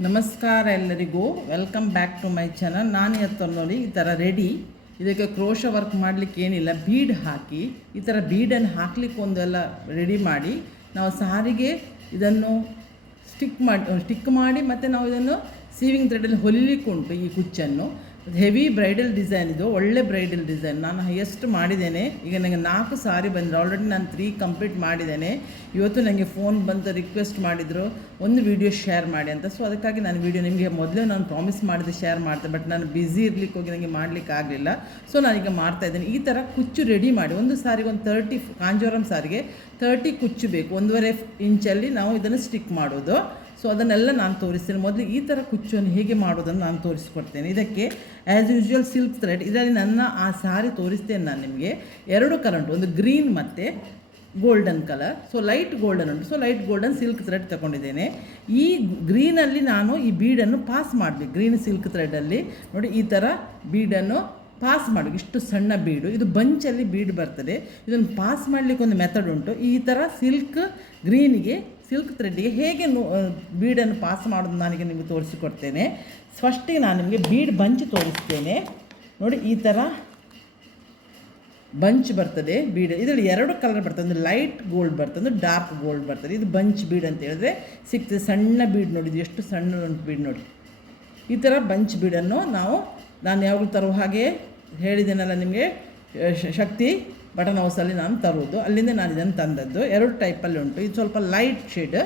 ನಮಸ್ಕಾರ ಎಲ್ಲರಿಗೂ, welcome back to my channel. ನಾನು ಇವತ್ತು ನೋಡಿ ಈ ಥರ ರೆಡಿ. ಇದಕ್ಕೆ ಕ್ರೋಶ ವರ್ಕ್ ಮಾಡಲಿಕ್ಕೆ ಏನಿಲ್ಲ, ಬೀಡ್ ಹಾಕಿ ಈ ಥರ ಬೀಡನ್ನು ಹಾಕ್ಲಿಕ್ಕೆ ಒಂದೆಲ್ಲ ರೆಡಿ ಮಾಡಿ ನಾವು ಸಾರಿಗೆ ಇದನ್ನು ಸ್ಟಿಕ್ ಮಾಡಿ ಮತ್ತು ನಾವು ಇದನ್ನು ಸೀವಿಂಗ್ ಥ್ರೆಡಲ್ಲಿ ಹೊಲಿಲಿಕ್ಕೆ ಉಂಟು. ಈ ಕುಚ್ಚನ್ನು ಹೆವಿ ಬ್ರೈಡಲ್ ಡಿಸೈನ್, ಇದು ಒಳ್ಳೆ ಬ್ರೈಡಲ್ ಡಿಸೈನ್. ನಾನು ಹೈಯೆಸ್ಟ್ ಮಾಡಿದ್ದೇನೆ. ಈಗ ನನಗೆ 4 ಸಾರಿ ಬಂದರೆ ಆಲ್ರೆಡಿ ನಾನು 3 ಕಂಪ್ಲೀಟ್ ಮಾಡಿದ್ದೇನೆ. ಇವತ್ತು ನನಗೆ ಫೋನ್ ಬಂದು ರಿಕ್ವೆಸ್ಟ್ ಮಾಡಿದರು ಒಂದು ವಿಡಿಯೋ ಶೇರ್ ಮಾಡಿ ಅಂತ. ಸೊ ಅದಕ್ಕಾಗಿ ನಾನು ವಿಡಿಯೋ ನಿಮಗೆ ಮೊದಲೇ ನಾನು ಪ್ರಾಮಿಸ್ ಮಾಡಿದೆ ಶೇರ್ ಮಾಡ್ತೇನೆ, ಬಟ್ ನಾನು ಬ್ಯುಸಿ ಇರಲಿಕ್ಕೆ ಹೋಗಿ ನನಗೆ ಮಾಡಲಿಕ್ಕೆ ಆಗಲಿಲ್ಲ. ಸೊ ನಾನೀಗ ಮಾಡ್ತಾಯಿದ್ದೇನೆ. ಈ ಥರ ಕುಚ್ಚು ರೆಡಿ ಮಾಡಿ ಒಂದು ಸಾರಿಗೆ ಒಂದು 30 ಕಾಂಜೋರಂ ಸಾರಿಗೆ 30 ಕುಚ್ಚು ಬೇಕು. 1.5 ಇಂಚಲ್ಲಿ ನಾವು ಇದನ್ನು ಸ್ಟಿಕ್ ಮಾಡೋದು. ಸೊ ಅದನ್ನೆಲ್ಲ ನಾನು ತೋರಿಸ್ತೇನೆ. ಮೊದಲು ಈ ಥರ ಕುಚ್ಚನ್ನು ಹೇಗೆ ಮಾಡೋದನ್ನು ನಾನು ತೋರಿಸ್ಕೊಡ್ತೇನೆ. ಇದಕ್ಕೆ ಆ್ಯಸ್ ಯೂಶ್ವಲ್ ಸಿಲ್ಕ್ ಥ್ರೆಡ್, ಇದರಲ್ಲಿ ನನ್ನ ಆ ಸಾರಿ ತೋರಿಸ್ತೇನೆ ನಾನು ನಿಮಗೆ. 2 ಕಲರ್ ಉಂಟು, ಒಂದು ಗ್ರೀನ್ ಮತ್ತು golden colour. So light golden ಉಂಟು. So light golden silk thread ತಗೊಂಡಿದ್ದೇನೆ. ಈ ಗ್ರೀನಲ್ಲಿ ನಾನು ಈ ಬೀಡನ್ನು ಪಾಸ್ ಮಾಡಬೇಕು. ಗ್ರೀನ್ ಸಿಲ್ಕ್ ಥ್ರೆಡಲ್ಲಿ ನೋಡಿ ಈ ಥರ ಬೀಡನ್ನು ಪಾಸ್ ಮಾಡಬೇಕು. ಇಷ್ಟು ಸಣ್ಣ ಬೀಡು, ಇದು ಬಂಚಲ್ಲಿ ಬೀಡ್ ಬರ್ತದೆ. ಇದನ್ನು ಪಾಸ್ ಮಾಡಲಿಕ್ಕೆ ಒಂದು ಮೆಥಡ್ ಉಂಟು. ಈ ಥರ ಗ್ರೀನಿಗೆ ಸಿಲ್ಕ್ ಥ್ರೆಡ್ಡಿಗೆ ಹೇಗೆ ಬೀಡನ್ನು ಪಾಸ್ ಮಾಡೋದು ನಾನೀಗ ನಿಮಗೆ ತೋರಿಸಿಕೊಡ್ತೇನೆ. ಫಸ್ಟಿಗೆ ನಾನು ನಿಮಗೆ ಬೀಡ್ ಬಂಚ್ ತೋರಿಸ್ತೇನೆ. ನೋಡಿ ಈ ಥರ ಬಂಚ್ ಬರ್ತದೆ ಬೀಡ್. ಇದರಲ್ಲಿ 2 ಕಲರ್ ಬರ್ತದೆ, ಒಂದು ಲೈಟ್ ಗೋಲ್ಡ್ ಬರ್ತದೆ, ಒಂದು ಡಾರ್ಕ್ ಗೋಲ್ಡ್ ಬರ್ತದೆ. ಇದು ಬಂಚ್ ಬೀಡ್ ಅಂತ ಹೇಳಿದ್ರೆ ಸಿಗ್ತದೆ. ಸಣ್ಣ ಬೀಡ್ ನೋಡಿ, ಇದು ಎಷ್ಟು ಸಣ್ಣ ಉಂಟು ಬೀಡ್ ನೋಡಿ. ಈ ಥರ ಬಂಚ್ ಬೀಡನ್ನು ನಾನು ಯಾವಾಗಲೂ ತರುವ ಹಾಗೆ ಹೇಳಿದ್ದೇನಲ್ಲ ನಿಮಗೆ, ಶಕ್ತಿ ಬಟನ್ ಹೌಸಲ್ಲಿ ನಾನು ತರುವುದು, ಅಲ್ಲಿಂದ ನಾನು ಇದನ್ನು ತಂದದ್ದು. 2 ಟೈಪಲ್ಲಿ ಉಂಟು. ಇದು ಸ್ವಲ್ಪ ಲೈಟ್ ಶೇಡ್,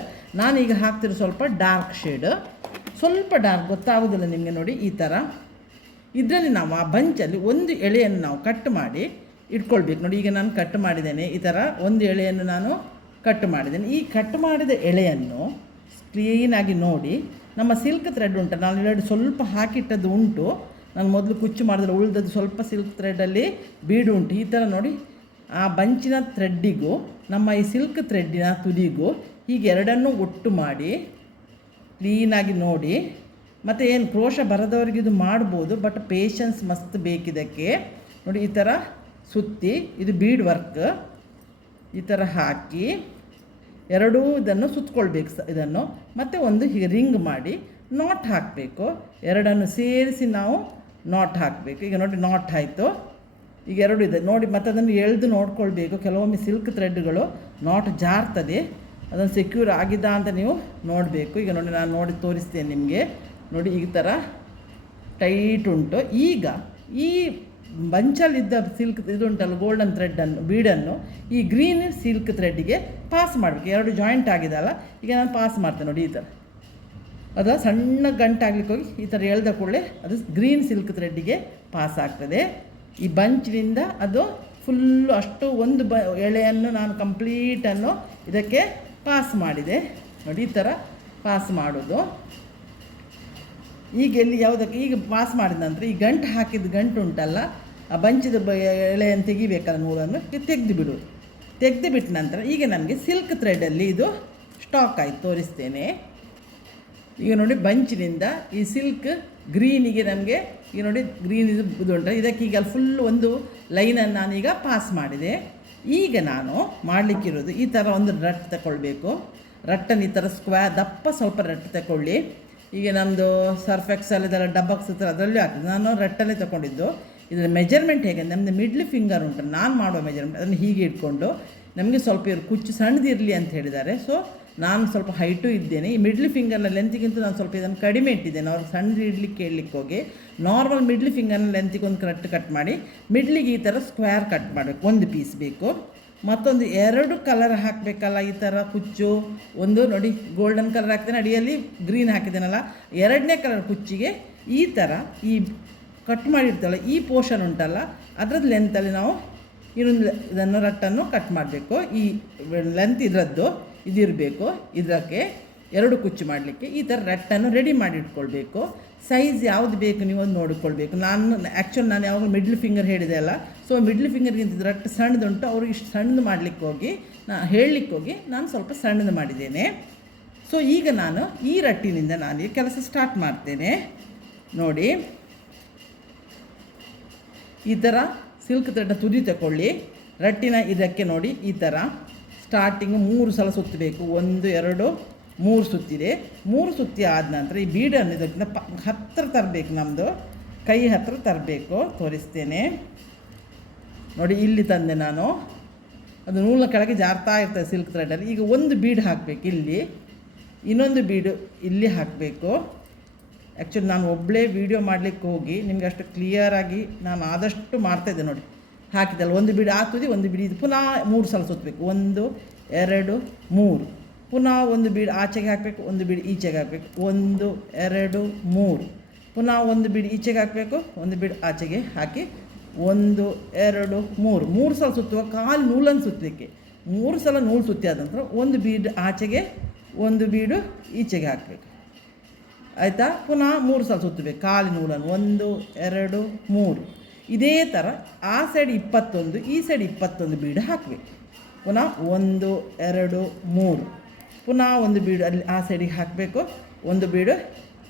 ನಾನೀಗ ಹಾಕ್ತಿರೋ ಸ್ವಲ್ಪ ಡಾರ್ಕ್ ಶೇಡ್. ಸ್ವಲ್ಪ ಡಾರ್ಕ್ ಗೊತ್ತಾಗೋದಿಲ್ಲ ನಿಮಗೆ. ನೋಡಿ ಈ ಥರ ಇದರಲ್ಲಿ ನಾವು ಆ ಬಂಚಲ್ಲಿ ಒಂದು ಎಳೆಯನ್ನು ನಾವು ಕಟ್ ಮಾಡಿ ಇಟ್ಕೊಳ್ಬೇಕು. ನೋಡಿ ಈಗ ನಾನು ಕಟ್ ಮಾಡಿದ್ದೇನೆ. ಈ ಥರ ಒಂದು ಎಳೆಯನ್ನು ನಾನು ಕಟ್ ಮಾಡಿದ್ದೇನೆ. ಈ ಕಟ್ ಮಾಡಿದ ಎಳೆಯನ್ನು ಕ್ಲೀನಾಗಿ ನೋಡಿ, ನಮ್ಮ ಸಿಲ್ಕ್ ಥ್ರೆಡ್ ಉಂಟು, ನಾನು ಎರಡು ಸ್ವಲ್ಪ ಹಾಕಿಟ್ಟದ್ದು ಉಂಟು. ನಾನು ಮೊದಲು ಕುಚ್ಚು ಮಾಡಿದ್ರೆ ಉಳಿದದ್ದು ಸ್ವಲ್ಪ ಸಿಲ್ಕ್ ಥ್ರೆಡಲ್ಲಿ ಬೀಡು ಉಂಟು. ಈ ಥರ ನೋಡಿ, ಆ ಬಂಚಿನ ಥ್ರೆಡ್ಡಿಗೂ ನಮ್ಮ ಈ ಸಿಲ್ಕ್ ಥ್ರೆಡ್ಡಿನ ತುದಿಗೂ ಹೀಗೆ ಎರಡನ್ನೂ ಒಟ್ಟು ಮಾಡಿ ಕ್ಲೀನಾಗಿ ನೋಡಿ. ಮತ್ತು ಏನು ಕ್ರೋಶ ಬರದವರಿಗೆ ಇದು ಮಾಡ್ಬೋದು, ಬಟ್ ಪೇಷನ್ಸ್ ಮಸ್ತ್ ಬೇಕಿದ್ದಕ್ಕೆ. ನೋಡಿ ಈ ಥರ ಸುತ್ತಿ, ಇದು ಬೀಡ್ ವರ್ಕ್. ಈ ಥರ ಹಾಕಿ ಎರಡೂ ಇದನ್ನು ಸುತ್ತಕೊಳ್ಬೇಕು. ಇದನ್ನು ಮತ್ತು ಒಂದು ಹೀಗೆ ರಿಂಗ್ ಮಾಡಿ ನಾಟ್ ಹಾಕಬೇಕು. ಎರಡನ್ನು ಸೇರಿಸಿ ನಾವು ನಾಟ್ ಹಾಕಬೇಕು. ಈಗ ನೋಡಿ ನಾಟ್ ಆಯಿತು. ಈಗ 2 ಇದೆ ನೋಡಿ. ಮತ್ತು ಅದನ್ನು ಎಳೆದು ನೋಡ್ಕೊಳ್ಬೇಕು. ಕೆಲವೊಮ್ಮೆ ಸಿಲ್ಕ್ ಥ್ರೆಡ್ಗಳು ನಾಟ್ ಜಾರ್ತದೆ, ಅದನ್ನು ಸೆಕ್ಯೂರ್ ಆಗಿದ್ದ ಅಂತ ನೀವು ನೋಡಬೇಕು. ಈಗ ನೋಡಿ ನಾನು ನೋಡಿ ತೋರಿಸ್ತೇನೆ ನಿಮಗೆ. ನೋಡಿ ಈ ಥರ ಟೈಟ್ ಉಂಟು. ಈಗ ಈ ಬಂಚಲ್ಲಿದ್ದ ಸಿಲ್ಕ್ ಇದುಂಟಲ್ಲ ಗೋಲ್ಡನ್ ಥ್ರೆಡ್ಡನ್ನು ಬೀಡನ್ನು ಈ ಗ್ರೀನ್ ಸಿಲ್ಕ್ ಥ್ರೆಡ್ಡಿಗೆ ಪಾಸ್ ಮಾಡಬೇಕು. 2 ಜಾಯಿಂಟ್ ಆಗಿದೆಯಲ್ಲ, ಈಗ ನಾನು ಪಾಸ್ ಮಾಡ್ತೇನೆ. ನೋಡಿ ಈ ಥರ ಅದು ಸಣ್ಣ ಗಂಟಾಗ್ಲಿಕ್ಕೆ ಹೋಗಿ ಈ ಥರ ಎಳೆದ ಕೂಡಲೇ ಅದು ಗ್ರೀನ್ ಸಿಲ್ಕ್ ಥ್ರೆಡ್ಡಿಗೆ ಪಾಸ್ ಆಗ್ತದೆ. ಈ ಬಂಚಿನಿಂದ ಅದು ಫುಲ್ಲು ಅಷ್ಟು ಒಂದು ಎಳೆಯನ್ನು ನಾನು ಕಂಪ್ಲೀಟನ್ನು ಇದಕ್ಕೆ ಪಾಸ್ ಮಾಡಿದೆ. ನೋಡಿ ಈ ಥರ ಪಾಸ್ ಮಾಡೋದು. ಈಗ ಎಲ್ಲಿ ಯಾವುದಕ್ಕೆ ಈಗ ಪಾಸ್ ಮಾಡಿದ ನಂತರ ಈ ಗಂಟು ಹಾಕಿದ ಗಂಟು ಉಂಟಲ್ಲ, ಆ ಬಂಚಿದ ಎಳೆಯನ್ನು ತೆಗಿಬೇಕಲ್ಲ ನೂಲನ್ನು ತೆಗೆದು ಬಿಡೋದು. ತೆಗೆದು ಬಿಟ್ಟ ನಂತರ ಈಗ ನಮಗೆ ಸಿಲ್ಕ್ ಥ್ರೆಡಲ್ಲಿ ಇದು ಸ್ಟಾಕ್ ಆಯಿತು. ತೋರಿಸ್ತೇನೆ. ಈಗ ನೋಡಿ ಬಂಚಿನಿಂದ ಈ ಸಿಲ್ಕ್ ಗ್ರೀನಿಗೆ ನಮಗೆ ಈಗ ನೋಡಿ ಗ್ರೀನ್ ಇದು ಉಂಟು. ಇದಕ್ಕೆ ಈಗ ಫುಲ್ ಒಂದು ಲೈನನ್ನು ನಾನೀಗ ಪಾಸ್ ಮಾಡಿದೆ. ಈಗ ನಾನು ಮಾಡಲಿಕ್ಕಿರೋದು ಈ ಥರ ಒಂದು ರಟ್ಟು ತಗೊಳ್ಬೇಕು. ರಟ್ಟನ್ನು ಈ ಥರ ಸ್ಕ್ವೇರ್ ದಪ್ಪ ಸ್ವಲ್ಪ ರಟ್ಟು ತಗೊಳ್ಳಿ. ಈಗ ನಮ್ಮದು ಸರ್ಫ್ ಎಕ್ಸೆಲ್ ಇದೆಲ್ಲ ಡಬ್ಬಕ್ಸ್ ಹತ್ರ ಅದರಲ್ಲೂ ಆಗ್ತದೆ. ನಾನು ರಟ್ಟಲ್ಲೇ ತೊಗೊಂಡಿದ್ದು. ಇದರ ಮೆಜರ್ಮೆಂಟ್ ಹೇಗೆ, ನಮ್ಮದು ಮಿಡ್ಲ್ ಫಿಂಗರ್ ಉಂಟು, ನಾನು ಮಾಡುವ ಮೆಜರ್ಮೆಂಟ್ ಅದನ್ನು ಹೀಗೆ ಇಟ್ಕೊಂಡು, ನಮಗೆ ಸ್ವಲ್ಪ ಇವರು ಕುಚ್ಚು ಸಣ್ಣದಿರಲಿ ಅಂತ ಹೇಳಿದ್ದಾರೆ. ಸೊ ನಾನು ಸ್ವಲ್ಪ ಹೈಟು ಇದ್ದೇನೆ. ಈ ಮಿಡ್ಲ್ ಫಿಂಗರ್ನ ಲೆಂತಿಗಿಂತ ನಾನು ಸ್ವಲ್ಪ ಇದನ್ನು ಕಡಿಮೆ ಇಟ್ಟಿದ್ದೇನೆ. ಅವ್ರು ಸಣ್ಣದು ಇಡ್ಲಿಕ್ಕೆ ಕೇಳಲಿಕ್ಕೆ ಹೋಗಿ ನಾರ್ಮಲ್ ಮಿಡ್ಲ್ ಫಿಂಗರ್ನ ಲೆಂತಿಗೆ ಒಂದು ಕಟ್ ಮಾಡಿ ಮಿಡ್ಲಿಗೆ ಈ ಥರ ಸ್ಕ್ವೇರ್ ಕಟ್ ಮಾಡಬೇಕು. ಒಂದು ಪೀಸ್ ಬೇಕು. ಮತ್ತೊಂದು 2 ಕಲರ್ ಹಾಕಬೇಕಲ್ಲ ಈ ಥರ ಕುಚ್ಚು. ಒಂದು ನೋಡಿ ಗೋಲ್ಡನ್ ಕಲರ್ ಹಾಕ್ತೇನೆ, ಅಡಿಯಲ್ಲಿ ಗ್ರೀನ್ ಹಾಕಿದ್ದೇನಲ್ಲ, 2ನೇ ಕಲರ್ ಕುಚ್ಚಿಗೆ ಈ ಥರ ಈ ಕಟ್ ಮಾಡಿರ್ತಾರಲ್ಲ ಈ ಪೋರ್ಷನ್ ಉಂಟಲ್ಲ ಅದರದ್ದು ಲೆಂತಲ್ಲಿ ನಾವು ಇದನ್ನು ರಟ್ಟನ್ನು ಕಟ್ ಮಾಡಬೇಕು. ಈ ಲೆಂತ್ ಇದರದ್ದು ಇದಿರಬೇಕು. ಇದಕ್ಕೆ 2 ಕುಚ್ಚು ಮಾಡಲಿಕ್ಕೆ ಈ ಥರ ರಟ್ಟನ್ನು ರೆಡಿ ಮಾಡಿ ಇಟ್ಕೊಳ್ಬೇಕು. ಸೈಜ್ ಯಾವುದು ಬೇಕು ನೀವು ಒಂದು ನೋಡಿಕೊಳ್ಬೇಕು. ನಾನು ಯಾವಾಗ ಮಿಡ್ಲ್ ಫಿಂಗರ್ ಹೇಳಿದೆ ಅಲ್ಲ, ಸೊ ಮಿಡ್ಲ್ ಫಿಂಗರ್ಗಿಂತ ರಟ್ಟು ಸಣ್ಣದುಂಟು. ಅವರು ಇಷ್ಟು ಸಣ್ಣದು ಮಾಡಲಿಕ್ಕೆ ಹೋಗಿ ಹೇಳಲಿಕ್ಕೆ ಹೋಗಿ ನಾನು ಸ್ವಲ್ಪ ಸಣ್ಣದು ಮಾಡಿದ್ದೇನೆ. ಸೊ ಈಗ ನಾನು ಈ ರಟ್ಟಿನಿಂದ ನಾನು ಈ ಕೆಲಸ ಸ್ಟಾರ್ಟ್ ಮಾಡ್ತೇನೆ. ನೋಡಿ ಈ ಥರ ಸಿಲ್ಕ್ ಥ್ರೆಡ್ನ ತುದಿ ತಗೊಳ್ಳಿ. ರಟ್ಟಿನ ಇದಕ್ಕೆ ನೋಡಿ ಈ ಥರ ಸ್ಟಾರ್ಟಿಂಗು 3 ಸಲ ಸುತ್ತಬೇಕು. 1 2 3 ಸುತ್ತಿದೆ. 3 ಸುತ್ತಿ ಆದ ನಂತರ ಈ ಬೀಡನ್ನು ಇದಕ್ಕಿಂತ ಹತ್ತಿರ ತರಬೇಕು, ನಮ್ಮದು ಕೈ ಹತ್ತಿರ ತರಬೇಕು. ತೋರಿಸ್ತೇನೆ ನೋಡಿ, ಇಲ್ಲಿ ತಂದೆ ನಾನು. ಅದು ನೂಲಿನ ಕೆಳಗೆ ಜಾರ್ತಾ ಇರ್ತದೆ ಸಿಲ್ಕ್ ಥ್ರೆಡಲ್ಲಿ. ಈಗ ಒಂದು ಬೀಡ್ ಹಾಕಬೇಕು ಇಲ್ಲಿ, ಇನ್ನೊಂದು ಬೀಡು ಇಲ್ಲಿ ಹಾಕಬೇಕು. ಆ್ಯಕ್ಚುಲಿ ನಾನು ಒಬ್ಬಳೇ ವೀಡಿಯೋ ಮಾಡಲಿಕ್ಕೆ ಹೋಗಿ ನಿಮಗೆ ಅಷ್ಟು ಕ್ಲಿಯರಾಗಿ ನಾನು ಆದಷ್ಟು ಮಾಡ್ತಾಯಿದ್ದೆ ನೋಡಿ. ಹಾಕಿದಲ್ಲ, ಒಂದು ಬೀಡು ಆ ತುದಿ, ಒಂದು ಬೀಡು ಇದು, ಪುನಃ 3 ಸಲ ಸುತ್ತಬೇಕು. 1 2 3. ಪುನಃ ಒಂದು ಬೀಡು ಆಚೆಗೆ ಹಾಕಬೇಕು, ಒಂದು ಬೀಡು ಈಚೆಗೆ ಹಾಕಬೇಕು. 1 2 3. ಪುನಃ ಒಂದು ಬೀಡು ಈಚೆಗೆ ಹಾಕಬೇಕು, ಒಂದು ಬೀಡು ಆಚೆಗೆ ಹಾಕಿ 1 2 3. 3 ಸಲ ಸುತ್ತುವ ಕಾಲು ನೂಲನ್ನು ಸುತ್ತಲಿಕ್ಕೆ 3 ಸಲ ನೂಲು ಸುತ್ತಿ ಆದ ನಂತರ ಒಂದು ಬೀಡು ಆಚೆಗೆ, ಒಂದು ಬೀಡು ಈಚೆಗೆ ಹಾಕಬೇಕು. ಆಯಿತಾ? ಪುನಃ 3 ಸಲ ಸುತ್ತಬೇಕು ಕಾಲು ನೂಲನ್ನು. 1 2 3. ಇದೇ ಥರ ಆ ಸೈಡ್ 21, ಈ ಸೈಡ್ 21 ಬೀಡು ಹಾಕಬೇಕು. ಪುನಃ 1 2 3. ಪುನಃ ಒಂದು ಬೀಡು ಅಲ್ಲಿ ಆ ಸೈಡಿಗೆ ಹಾಕಬೇಕು, ಒಂದು ಬೀಡು